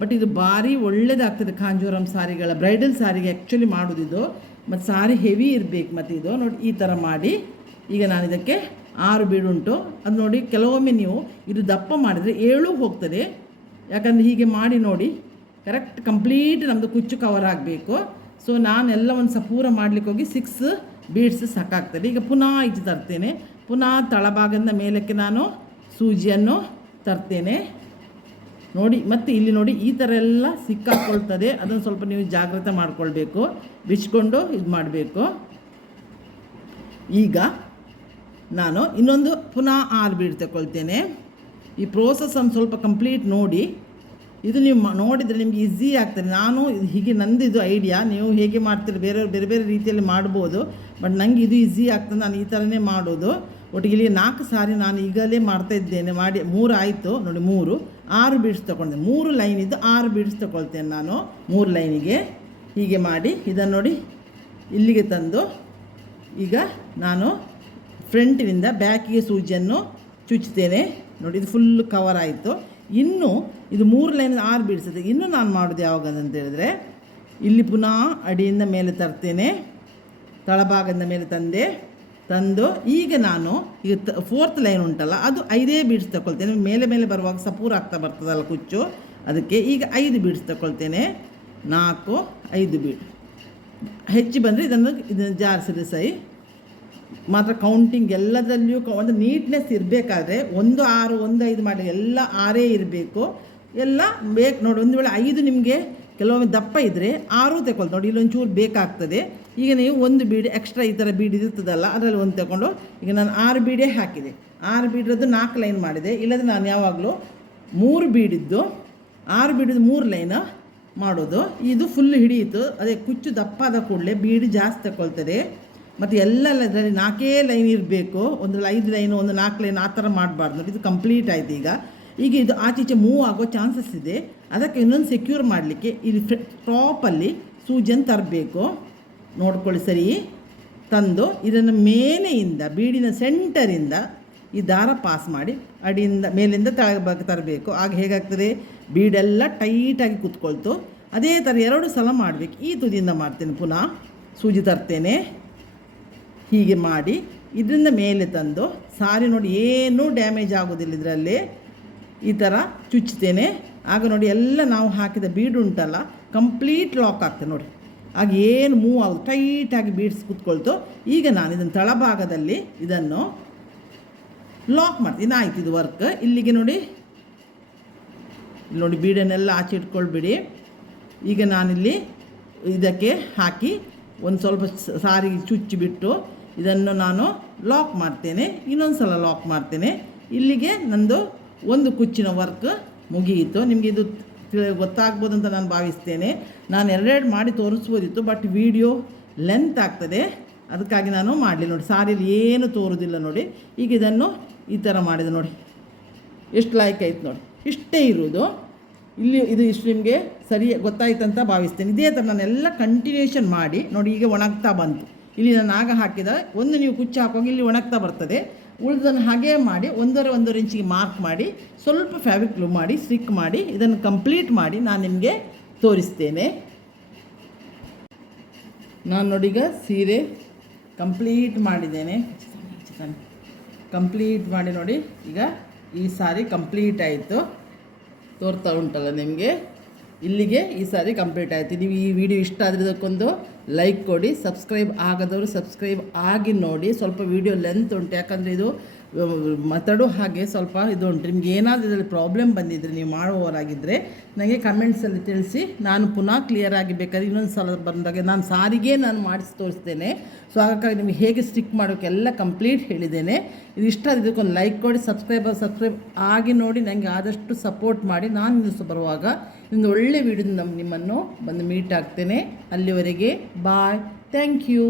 ಬಟ್ ಇದು ಭಾರಿ ಒಳ್ಳೆಯದಾಗ್ತದೆ. ಕಾಂಜೂರಮ್ ಸಾರಿಗಳ ಬ್ರೈಡಲ್ ಸಾರಿಗೆ ಆ್ಯಕ್ಚುಲಿ ಮಾಡೋದಿದು. ಮತ್ತು ಸಾರಿ ಹೆವಿ ಇರಬೇಕು. ಮತ್ತು ಇದು ನೋಡಿ ಈ ಥರ ಮಾಡಿ ಈಗ ನಾನು ಇದಕ್ಕೆ 6 ಬೀಡ್ ಉಂಟು. ಅದು ನೋಡಿ ಕೆಲವೊಮ್ಮೆ ನೀವು ಇದು ದಪ್ಪ ಮಾಡಿದರೆ 7 ಹೋಗ್ತದೆ. ಯಾಕಂದರೆ ಹೀಗೆ ಮಾಡಿ ನೋಡಿ ಕರೆಕ್ಟ್ ಕಂಪ್ಲೀಟ್ ನಮ್ಮದು ಕುಚ್ಚು ಕವರ್ ಆಗಬೇಕು. ಸೊ ನಾನೆಲ್ಲ ಒಂದು ಸಪೂರ ಮಾಡಲಿಕ್ಕೆ ಹೋಗಿ 6 ಬೀಡ್ಸ್ ಸಾಕಾಗ್ತದೆ. ಈಗ ಪುನಃ ಇದು ತರ್ತೇನೆ. ಪುನಃ ತಳಭಾಗದ ಮೇಲಕ್ಕೆ ನಾನು ಸೂಜಿಯನ್ನು ತರ್ತೇನೆ ನೋಡಿ. ಮತ್ತು ಇಲ್ಲಿ ನೋಡಿ ಈ ಥರ ಎಲ್ಲ ಸಿಕ್ಕಾಕೊಳ್ತದೆ, ಅದನ್ನು ಸ್ವಲ್ಪ ನೀವು ಜಾಗ್ರತೆ ಮಾಡಿಕೊಳ್ಬೇಕು, ಬಿಚ್ಕೊಂಡು ಇದು ಮಾಡಬೇಕು. ಈಗ ನಾನು ಇನ್ನೊಂದು ಪುನಃ 6 ಬೀಡ್ ತಗೊಳ್ತೇನೆ. ಈ ಪ್ರೋಸೆಸ್ಸನ್ನು ಸ್ವಲ್ಪ ಕಂಪ್ಲೀಟ್ ನೋಡಿ. ಇದು ನೀವು ನೋಡಿದರೆ ನಿಮಗೆ ಈಸಿ ಆಗ್ತದೆ. ನಾನು ಹೀಗೆ ನಂದಿದು ಐಡಿಯಾ, ನೀವು ಹೇಗೆ ಮಾಡ್ತೀರಿ ಬೇರೆ ಬೇರೆ ರೀತಿಯಲ್ಲಿ ಮಾಡ್ಬೋದು, ಬಟ್ ನನಗೆ ಇದು ಈಸಿ ಆಗ್ತದೆ. ನಾನು ಈ ಥರನೇ ಮಾಡೋದು. ಒಟ್ಟಿಗೆ ಇಲ್ಲಿ 4 ಸಾರಿ ನಾನು ಈಗಲೇ ಮಾಡ್ತಾಯಿದ್ದೇನೆ. ಮಾಡಿ 3 ಆಯಿತು ನೋಡಿ. 6 ಬೀಡ್ಸ್ ತೊಗೊಂಡೆ. 3 ಲೈನ್ ಇದ್ದು 6 ಬೀಡ್ಸ್ ತೊಗೊಳ್ತೇನೆ ನಾನು 3 ಲೈನಿಗೆ. ಹೀಗೆ ಮಾಡಿ ಇದನ್ನು ನೋಡಿ ಇಲ್ಲಿಗೆ ತಂದು ಈಗ ನಾನು ಫ್ರಂಟಿನಿಂದ ಬ್ಯಾಕಿಗೆ ಸೂಜಿಯನ್ನು ಚುಚ್ಚುತ್ತೇನೆ ನೋಡಿ. ಇದು ಫುಲ್ ಕವರ್ ಆಯಿತು. ಇನ್ನು ಇದು 3 ಲೈನ್ 6 ಬೀಡ್ಸ್ ಇದೆ. ಇನ್ನು ನಾನು ಮಾಡೋದು ಯಾವಾಗಂತ ಹೇಳಿದ್ರೆ ಇಲ್ಲಿ ಪುನಃ ಅಡಿಯಿಂದ ಮೇಲೆ ತರ್ತೇನೆ, ತಳಭಾಗದ ಮೇಲೆ ತಂದು ಈಗ ನಾನು ಈಗ 4th ಲೈನ್ ಉಂಟಲ್ಲ ಅದು 5 ಬೀಡ್ಸ್ ತಗೊಳ್ತೇನೆ. ಮೇಲೆ ಬರುವಾಗ ಸಪೂರ ಆಗ್ತಾ ಬರ್ತದಲ್ಲ ಕುಚ್ಚು, ಅದಕ್ಕೆ ಈಗ 5 ಬೀಡ್ಸ್ ತಗೊಳ್ತೇನೆ. 4, 5 ಬೀಡ್ ಹೆಚ್ಚು ಬಂದರೆ ಇದನ್ನು ಜಾರಿಸಿದ್ರೆ ಸೈ. ಮಾತ್ರ ಕೌಂಟಿಂಗ್ ಎಲ್ಲದರಲ್ಲಿಯೂ ಒಂದು ನೀಟ್ನೆಸ್ ಇರಬೇಕಾದ್ರೆ 1, 6, 1, 5 ಮಾಡಿ ಎಲ್ಲ 6 ಇರಬೇಕು. ಎಲ್ಲ ಬೇಕು ನೋಡಿ. ಒಂದು ವೇಳೆ 5 ನಿಮಗೆ ಕೆಲವೊಮ್ಮೆ ದಪ್ಪ ಇದ್ದರೆ 6 ತಗೊಳ್ತು ನೋಡಿ. ಇಲ್ಲೊಂಚೂರು ಬೇಕಾಗ್ತದೆ. ಈಗ ನೀವು 1 ಬೀಡ್ ಎಕ್ಸ್ಟ್ರಾ ಈ ಥರ ಬೀಡ್ ಇರ್ತದಲ್ಲ ಅದರಲ್ಲಿ 1 ತಗೊಂಡು ಈಗ ನಾನು 6 ಬೀಡೇ ಹಾಕಿದೆ. 6 ಬೀಡ್ರದ್ದು 4 ಲೈನ್ ಮಾಡಿದೆ. ಇಲ್ಲದ್ರೆ ನಾನು ಯಾವಾಗಲೂ 3 ಬೀಡಿದ್ದು 6 ಬೀಡಿದ್ದು 3 ಲೈನ್ ಮಾಡೋದು. ಇದು ಫುಲ್ ಹಿಡಿಯಿತು. ಅದೇ ಕುಚ್ಚು ದಪ್ಪ ಆದ ಕೂಡಲೇ ಬೀಡು ಜಾಸ್ತಿ ತಗೊಳ್ತದೆ. ಮತ್ತು ಎಲ್ಲ ಇದರಲ್ಲಿ 4 ಲೈನ್ ಇರಬೇಕು. ಒಂದ್ರಲ್ಲಿ 5 ಲೈನು, 4 ಲೈನ್ ಆ ಥರ ಮಾಡಬಾರ್ದು. ಇದು ಕಂಪ್ಲೀಟ್ ಆಯಿತು. ಈಗ ಇದು ಆಚೀಚೆ ಮೂವ್ ಆಗೋ ಚಾನ್ಸಸ್ ಇದೆ. ಅದಕ್ಕೆ ಇನ್ನೊಂದು ಸೆಕ್ಯೂರ್ ಮಾಡಲಿಕ್ಕೆ ಇಲ್ಲಿ ಟಾಪಲ್ಲಿ ಸೂಜಿಯನ್ನು ತರಬೇಕು. ನೋಡ್ಕೊಳ್ಳಿ ಸರಿ. ತಂದು ಇದನ್ನು ಮೇಲೆಯಿಂದ ಬೀಡಿನ ಸೆಂಟರಿಂದ ಈ ದಾರ ಪಾಸ್ ಮಾಡಿ ಅಡಿಯಿಂದ ಮೇಲಿಂದ ತಳಭಾಗ ತರಬೇಕು. ಆಗ ಹೇಗಾಗ್ತದೆ, ಬೀಡೆಲ್ಲ ಟೈಟಾಗಿ ಕೂತ್ಕೊಳ್ತು. ಅದೇ ಥರ 2 ಸಲ ಮಾಡಬೇಕು. ಈ ತುದಿಯಿಂದ ಮಾಡ್ತೇನೆ. ಪುನಃ ಸೂಜಿ ತರ್ತೇನೆ. ಹೀಗೆ ಮಾಡಿ ಇದರಿಂದ ಮೇಲೆ ತಂದು ಸಾರಿ ನೋಡಿ ಏನೂ ಡ್ಯಾಮೇಜ್ ಆಗೋದಿಲ್ಲ ಇದರಲ್ಲಿ. ಈ ಥರ ಚುಚ್ತೇನೆ. ಆಗ ನೋಡಿ ಎಲ್ಲ ನಾವು ಹಾಕಿದ ಬೀಡು ಉಂಟಲ್ಲ ಕಂಪ್ಲೀಟ್ ಲಾಕ್ ಆಗ್ತದೆ ನೋಡಿ. ಆಗ ಏನು ಮೂವ್ ಆಗೋದು ಟೈಟಾಗಿ ಬೀಡ್ಸ್ ಕೂತ್ಕೊಳ್ತು. ಈಗ ನಾನು ಇದನ್ನು ತಳಭಾಗದಲ್ಲಿ ಇದನ್ನು ಲಾಕ್ ಮಾಡ್ತೀನಿ. ಆಯ್ತು, ಇದು ವರ್ಕ್. ಇಲ್ಲಿಗೆ ನೋಡಿ ನೋಡಿ ಬೀಡನ್ನೆಲ್ಲ ಆಚೆ ಇಟ್ಕೊಳ್ಬಿಡಿ. ಈಗ ನಾನಿಲ್ಲಿ ಇದಕ್ಕೆ ಹಾಕಿ ಒಂದು ಸ್ವಲ್ಪ ಸಾರಿಗೆ ಚುಚ್ಚಿಬಿಟ್ಟು ಇದನ್ನು ನಾನು ಲಾಕ್ ಮಾಡ್ತೇನೆ. ಇನ್ನೊಂದು ಸಲ ಲಾಕ್ ಮಾಡ್ತೇನೆ. ಇಲ್ಲಿಗೆ ನಂದು ಒಂದು ಕುಚ್ಚಿನ ವರ್ಕ್ ಮುಗಿಯಿತು. ನಿಮಗೆ ಇದು ಗೊತ್ತಾಗ್ಬೋದು ಅಂತ ನಾನು ಭಾವಿಸ್ತೇನೆ. ನಾನು ಎರಡೆರಡು ಮಾಡಿ ತೋರಿಸ್ಬೋದಿತ್ತು, ಬಟ್ ವಿಡಿಯೋ ಲೆಂತ್ ಆಗ್ತದೆ, ಅದಕ್ಕಾಗಿ ನಾನು ಮಾಡಲಿ. ನೋಡಿ ಸಾರಿಯಲ್ಲಿ ಏನು ತೋರೋದಿಲ್ಲ ನೋಡಿ. ಈಗ ಇದನ್ನು ಈ ಥರ ಮಾಡಿದೆ ನೋಡಿ, ಎಷ್ಟು ಲೈಕ್ ಆಯ್ತು ನೋಡಿ. ಇಷ್ಟೇ ಇರುವುದು ಇಲ್ಲಿ. ಇದು ಇಷ್ಟು ನಿಮಗೆ ಸರಿ ಗೊತ್ತಾಯ್ತು ಅಂತ ಭಾವಿಸ್ತೇನೆ. ಇದೇ ಥರ ನಾನೆಲ್ಲ ಕಂಟಿನ್ಯೂಷನ್ ಮಾಡಿ ನೋಡಿ. ಈಗ ಒಣಗ್ತಾ ಬಂತು. ಇಲ್ಲಿ ನಾನು ಆಗ ಹಾಕಿದ ಒಂದು ನೀವು ಕುಚ್ಚು ಹಾಕುವಾಗ ಇಲ್ಲಿ ಒಣಗ್ತಾ ಬರ್ತದೆ. ಉಳಿದನ್ನು ಹಾಗೇ ಮಾಡಿ ಒಂದೂವರೆ ಇಂಚಿಗೆ ಮಾರ್ಕ್ ಮಾಡಿ ಸ್ವಲ್ಪ ಫ್ಯಾಬ್ರಿಕ್ ಗ್ಲೂ ಮಾಡಿ ಸ್ಟಿಕ್ ಮಾಡಿ ಇದನ್ನು ಕಂಪ್ಲೀಟ್ ಮಾಡಿ ನಾನು ನಿಮಗೆ ತೋರಿಸ್ತೇನೆ. ನಾನು ನೋಡೀಗ ಸೀರೆ ಕಂಪ್ಲೀಟ್ ಮಾಡಿದ್ದೇನೆ. ಕಂಪ್ಲೀಟ್ ಮಾಡಿ ನೋಡಿ, ಈಗ ಈ ಸಾರಿ ಕಂಪ್ಲೀಟ್ ಆಯಿತು. ತೋರ್ತಾ ಉಂಟಲ್ಲ ನಿಮಗೆ. ಇಲ್ಲಿಗೆ ಈ ಸಾರಿ ಕಂಪ್ಲೀಟ್ ಆಯಿತು. ನೀವು ಈ ವಿಡಿಯೋ ಇಷ್ಟ ಆದರೆ ಇದಕ್ಕೊಂದು ಲೈಕ್ ಕೊಡಿ. ಸಬ್ಸ್ಕ್ರೈಬ್ ಆಗದವರು ಸಬ್ಸ್ಕ್ರೈಬ್ ಆಗಿ ನೋಡಿ. ಸ್ವಲ್ಪ ವಿಡಿಯೋ ಲೆಂತ್ ಉಂಟು, ಯಾಕಂದರೆ ಇದು ಮಾತಾಡೋ ಹಾಗೆ ಸ್ವಲ್ಪ ಇದು ಉಂಟು. ನಿಮ್ಗೆ ಏನಾದರೂ ಇದರಲ್ಲಿ ಪ್ರಾಬ್ಲಮ್ ಬಂದಿದ್ದರೆ ನೀವು ಮಾಡುವವರಾಗಿದ್ದರೆ ನನಗೆ ಕಮೆಂಟ್ಸಲ್ಲಿ ತಿಳಿಸಿ. ನಾನು ಪುನಃ ಕ್ಲಿಯರ್ ಆಗಿ ಬೇಕಾದ್ರೆ ಇನ್ನೊಂದು ಸಲ ಬಂದಾಗ ನಾನು ಸಾರಿಗೆ ನಾನು ಮಾಡಿಸಿ ತೋರಿಸ್ತೇನೆ. ಸೊ ಹಾಗಾಗಿ ನಿಮಗೆ ಹೇಗೆ ಸ್ಟಿಕ್ ಮಾಡೋಕ್ಕೆ ಎಲ್ಲ ಕಂಪ್ಲೀಟ್ ಹೇಳಿದ್ದೇನೆ. ಇದು ಇಷ್ಟ ಆದರೆ ಇದಕ್ಕೊಂದು ಲೈಕ್ ಕೊಡಿ. ಸಬ್ಸ್ಕ್ರೈಬ್ ಆಗಿ ನೋಡಿ. ನನಗೆ ಆದಷ್ಟು ಸಪೋರ್ಟ್ ಮಾಡಿ. ನಾನು ಇನ್ನೂ ಬರುವಾಗ ಒಂದು ಒಳ್ಳೆ ವಿಡಿಯೋ ನಿಮ್ಮನ್ನು ಬಂದು ಮೀಟ್ ಆಗ್ತೇನೆ. ಅಲ್ಲಿವರೆಗೆ ಬಾಯ್. Thank you.